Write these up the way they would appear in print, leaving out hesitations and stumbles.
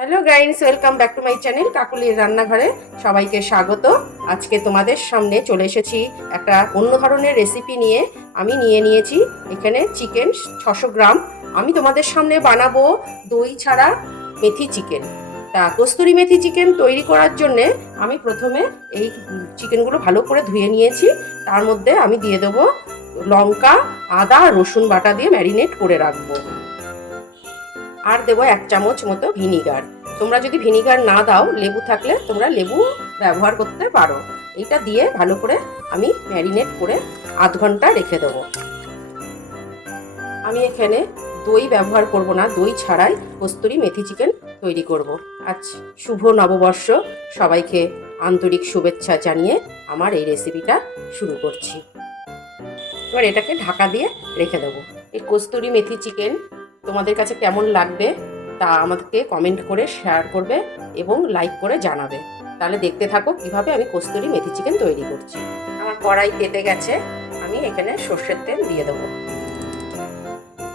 Hello guys, welcome back to my channel কাকুলির রান্নাঘরে সবাইকে স্বাগত। আজকে তোমাদের সামনে চলে এসেছি একটা অন্য ধরনের রেসিপি নিয়ে। আমি নিয়েছি এখানে চিকেন 600 গ্রাম। আমি তোমাদের সামনে বানাবো দই ছাড়া মেথি চিকেন। তা কস্তুরি মেথি চিকেন তৈরি করার জন্যে আমি প্রথমে এই চিকেনগুলো ভালো করে ধুয়ে নিয়েছি। তার মধ্যে আমি দিয়ে দেবো লঙ্কা, আদা, রসুন বাটা দিয়ে ম্যারিনেট করে রাখবো। আর দেবো 1 চামচ মতো ভিনিগার। তোমরা যদি ভিনিগার না দাও, লেবু থাকলে তোমরা লেবু ব্যবহার করতে পারো। এইটা দিয়ে ভালো করে আমি ম্যারিনেট করে আধ ঘন্টা রেখে দেবো। আমি এখানে দই ব্যবহার করব না, দই ছাড়াই কস্তুরি মেথি চিকেন তৈরি করব। আজ শুভ নববর্ষ, সবাইকে আন্তরিক শুভেচ্ছা জানিয়ে আমার এই রেসিপিটা শুরু করছি। এবার এটাকে ঢাকা দিয়ে রেখে দেবো। এই কস্তুরি মেথি চিকেন তোমাদের কাছে কেমন লাগবে তা আমাদেরকে কমেন্ট করে শেয়ার করবে এবং লাইক করে জানাবে। তাহলে দেখতে থাকো কিভাবে আমি কস্তুরি মেথি চিকেন তৈরি করছি। আমার কড়াই তেতে গেছে, আমি এখানে সর্ষের তেল দিয়ে দেবো।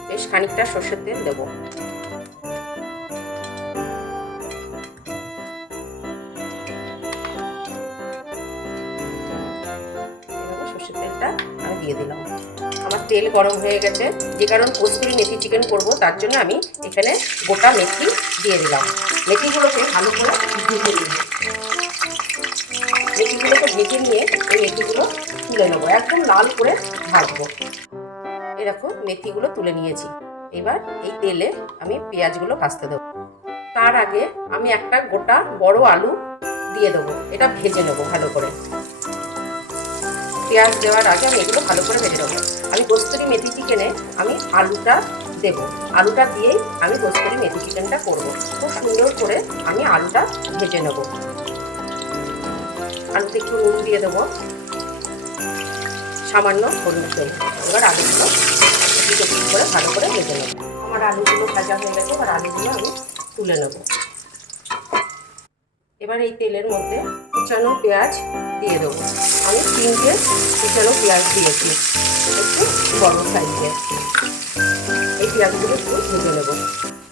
বেশ খানিকটা সর্ষের তেল দেবো। সর্ষের তেলটা আমি দিয়ে দিলাম। আমার তেল গরম হয়ে গেছে, যে কারণ কস্তুরি মেথি চিকেন করব তার জন্য আমি এখানে গোটা মেথি দিয়ে দিলাম। মেথিগুলোকে ভালো করে ভেজে নিই। মেথিগুলোকে ভেজে নিয়ে এই মেথিগুলো তুলে নেবো, একদম লাল করে ভাজবো। এরকম মেথিগুলো তুলে নিয়েছি। এবার এই তেলে আমি পেঁয়াজগুলো ভাজতে দেবো। তার আগে আমি একটা গোটা বড় আলু দিয়ে দেবো, এটা ভেজে নেবো ভালো করে। পেঁয়াজ দেওয়ার আগে আমি এগুলো ভালো করে ভেজে নেবো। আমি কস্তুরি মেথি চিকেনে আমি আলুটা দেব, আলুটা দিয়েই আমি কস্তুরি মেথি চিকেনটা করবো। খুব সুন্দর করে আমি আলুটা ভেজে নেব। আলুতে একটু নুন দিয়ে দেবো, সামান্য হলুদ দেবো। এবার আলুগুলো পিঠে পিঠ করে ভালো করে ভেজে নেব। আমার আলুগুলো ভাজা হয়ে গেছে, এবার আলুগুলো আমি তুলে নেব। এবার এই তেলের মধ্যে কুচানো পেঁয়াজ দিয়ে দেবো। আমি 3টে কুচানো পেঁয়াজ দিয়েছি, একটু বড় সাইজের। এই পেঁয়াজগুলো একটু ভেজে নেব।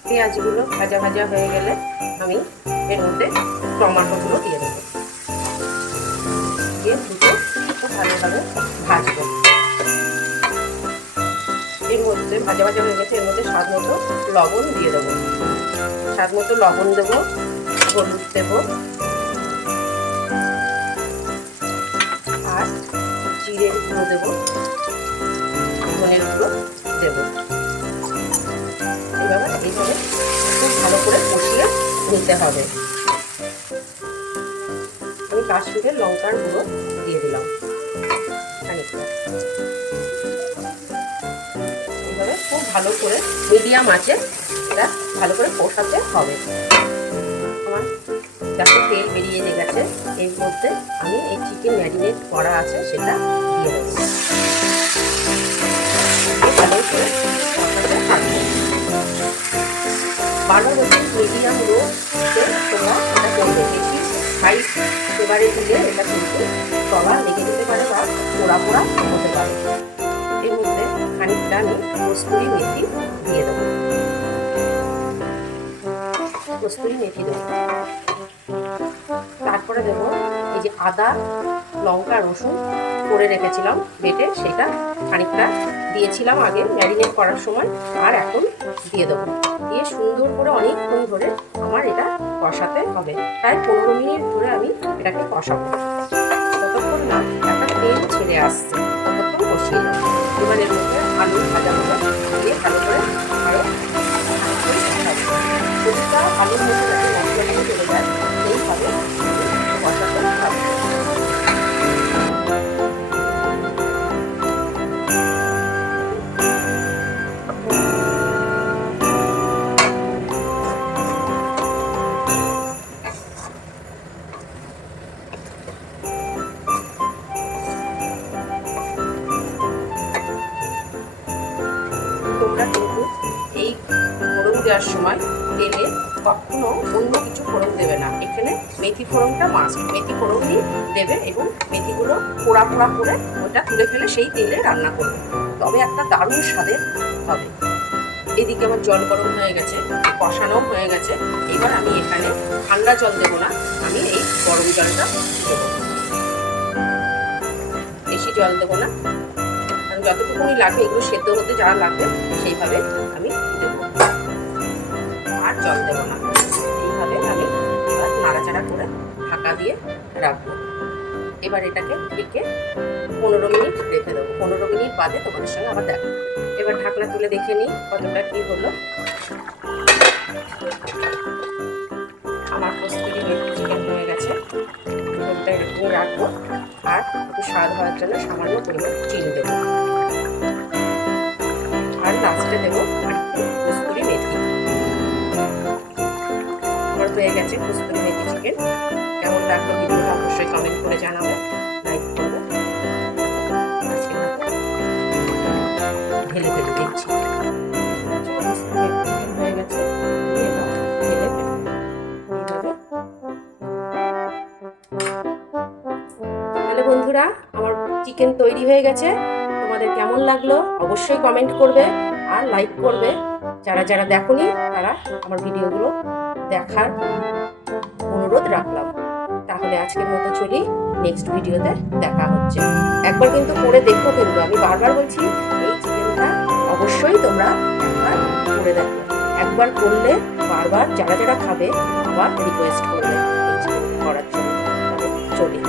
পেঁয়াজগুলো ভাজা ভাজা হয়ে গেলে আমি এর মধ্যে টমেটোগুলো দিয়ে দেবো, দিয়ে দুটো খুব ভালোভাবে ভাজবো। এর মধ্যে ভাজা ভাজা হয়ে গেছে, এর মধ্যে স্বাদ মতো লবণ দিয়ে দেবো। স্বাদ মতো লবণ দেবো, হলুদ দেবো, আর জিরের গুঁড়ো দেবো, ধনের গুঁড়ো দেবো। এইভাবে খুব ভালো করে কষিয়ে নিতে হবে। আমি কাশ্মীরের লঙ্কার গুঁড়ো দিয়ে দিলাম খানিকটা। এইভাবে খুব ভালো করে মিডিয়াম আঁচে এটা ভালো করে কষাতে হবে। আমার দেখো তেল বেরিয়ে গেছে, এর মধ্যে আমি এই চিকেন ম্যারিনেট করা আছে সেটা দিয়ে দেবো। ভালো করে কষাতে থাকবে। 12 বছর মিডিয়াম রোতে তোমরা এটা করবে। বেশি হাই ফ্লেভারে দিলে এটা কিন্তু তলা লেগে যেতে পারে বা পোড়া পোড়া হতে পারে। এর মধ্যে খানিকটা আমি কস্তুরি মেথি দিয়ে দেবো। কস্তুরি মেথি দেবো। তারপরে দেবো এই যে আদা, লঙ্কা, রসুন করে রেখেছিলাম বেটে, সেটা খানিকটা দিয়েছিলাম আগে ম্যারিনেট করার সময়, আর এখন দিয়ে দেবো। দিয়ে সুন্দর করে অনেকক্ষণ ধরে আমার এটা কষাতে হবে। প্রায় 15 মিনিট ধরে আমি এটাকে কষাবো, ততক্ষণ না একটা তেল ছেড়ে আসছে, ততক্ষণ কষিয়ে যাবো। এবার এর মধ্যে আলু ভাজাগুলো দিয়ে ভালো করে আরও প্রতিটা আলুর মধ্যে মশলাগুলো চলে যায়, এইভাবে কষাতে হবে। তোমরা কিন্তু এই ফোড়ন দেওয়ার সময় তেলে কখনো অন্য কিছু ফোড়ন দেবে না। এখানে মেথি ফোড়নটা মাস্ট, মেথি ফোড়নই দেবে এবং মেথিগুলো পোড়া পোড়া করে ওটা তুলে ফেলে সেই তেলে রান্না করবে, তবে একটা দারুণ স্বাদের হবে। এদিকে আমার জল গরম হয়ে গেছে, কষানো হয়ে গেছে। এবার আমি এখানে ঠান্ডা জল দেবো না, আমি এই গরম জলটা দেবো, বেশি জল দেবো না, কারণ যতটুকুনি লাগবে এগুলো সেদ্ধ হতে যা লাগবে সেইভাবে আমি দেবো, আর জল দেবো না। এইভাবে আমি এবার নাড়াচাড়া করে ঢাকা দিয়ে রাখবো। এবার এটাকে ঢেকে 15 মিনিট রেখে দেবো। 15 মিনিট বাদে তোমাদের সঙ্গে আবার দেখা। এবার ঢাকনা তুলে দেখে নিই কতটা কি হলো। আমার কস্তুরি মেথি চিকেন হয়ে গেছে। ঝোলটা এরকম রাখবো, আর একটু স্বাদ হওয়ার জন্য সামান্য পরিমাণ চিনি দেবো, আর লাস্টে দেবো কস্তুরি মেথি। আমার হয়ে গেছে কস্তুরি মেথি চিকেন। কেমন লাগলো ভিডিওটা অবশ্যই কমেন্ট করে জানাবে, লাইক করবে। ঢেলে ফেলে দিচ্ছি, হয়ে গেছে। তাহলে বন্ধুরা, আমার চিকেন তৈরি হয়ে গেছে। তোমাদের কেমন লাগলো অবশ্যই কমেন্ট করবে আর লাইক করবে। যারা যারা দেখোনি তারা আমার ভিডিওগুলো দেখার অনুরোধ রাখলাম। তাহলে আজকের মতো চলি, নেক্সট ভিডিওতে দেখা হচ্ছে। একবার কিন্তু করে দেখো, কিন্তু আমি বারবার বলছি এই চিকেনটা অবশ্যই তোমরা একবার করে দেখো। একবার করলে বারবার যারা যারা খাবে আবার রিকোয়েস্ট করবে এই চিকেন করার জন্য। চলি।